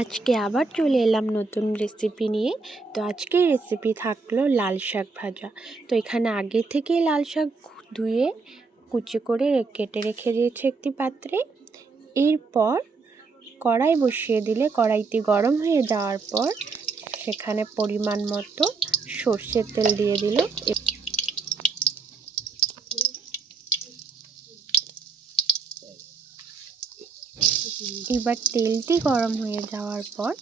আজকে আবার চলে এলাম নতুন রেসিপি নিয়ে। তো আজকের রেসিপি থাকলো লাল শাক ভাজা। তো এখানে আগে থেকেই লাল শাক ধুয়ে কুচি করে কেটে রেখে দিয়েছে একটি পাত্রে। এরপর কড়াই বসিয়ে দিলে কড়াইটি গরম হয়ে যাওয়ার পর সেখানে পরিমাণ মতো সর্ষের তেল দিয়ে দিল। এবার তেলটি গরম হয়ে যাওয়ার পর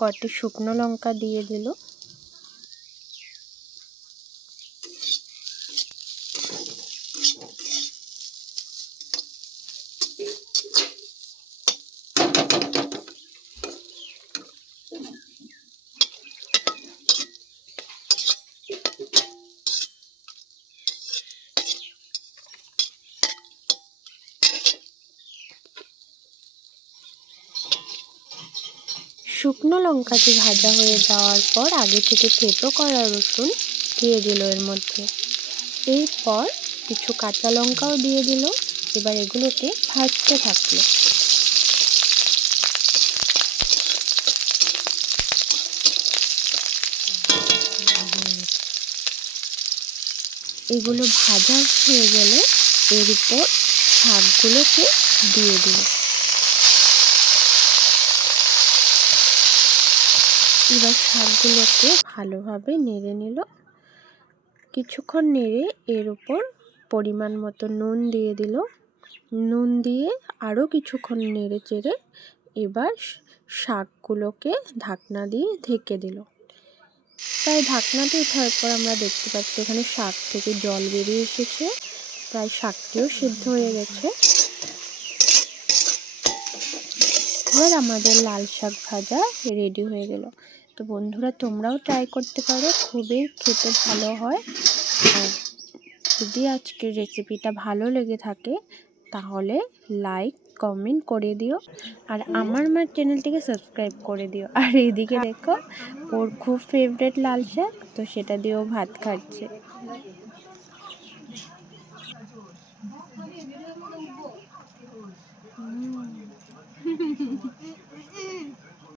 কটি শুকনো লঙ্কা দিয়ে দিল। শুকনো লঙ্কাটি ভাজা হয়ে যাওয়ার পর আগে থেকে থেতো করা রসুন দিয়ে দিল এর মধ্যে। এরপর কিছু কাঁচা লঙ্কাও দিয়ে দিল। এবার এগুলোকে ভাজতে থাকলো। এগুলো ভাজা হয়ে গেলে এর উপর শাকগুলোকে দিয়ে দিল। এবার শাকগুলোকে ভালোভাবে নেড়ে নিল। কিছুক্ষণ নেড়ে এর উপর পরিমাণ মতো নুন দিয়ে দিল। নুন দিয়ে আরও কিছুক্ষণ নেড়ে চেড়ে এবার শাকগুলোকে ঢাকনা দিয়ে ঢেকে দিল। তাই ঢাকনাটি ওঠার পর আমরা দেখতে পাচ্ছি এখানে শাক থেকে জল বেরিয়ে এসেছে। প্রায় শাকটিও সিদ্ধ হয়ে গেছে। এবার আমাদের লাল শাক ভাজা রেডি হয়ে গেল। তো বন্ধুরা, তোমরাও ট্রাই করতে পারো, খুবই খেতে ভালো হয়। আর যদি আজকের রেসিপিটা ভালো লেগে থাকে তাহলে লাইক কমেন্ট করে দিও, আর আমার চ্যানেলটিকে সাবস্ক্রাইব করে দিও। আর এইদিকে দেখো, ওর খুব ফেভারিট লাল শাক, তো সেটা দিয়েও ভাত খাচ্ছে।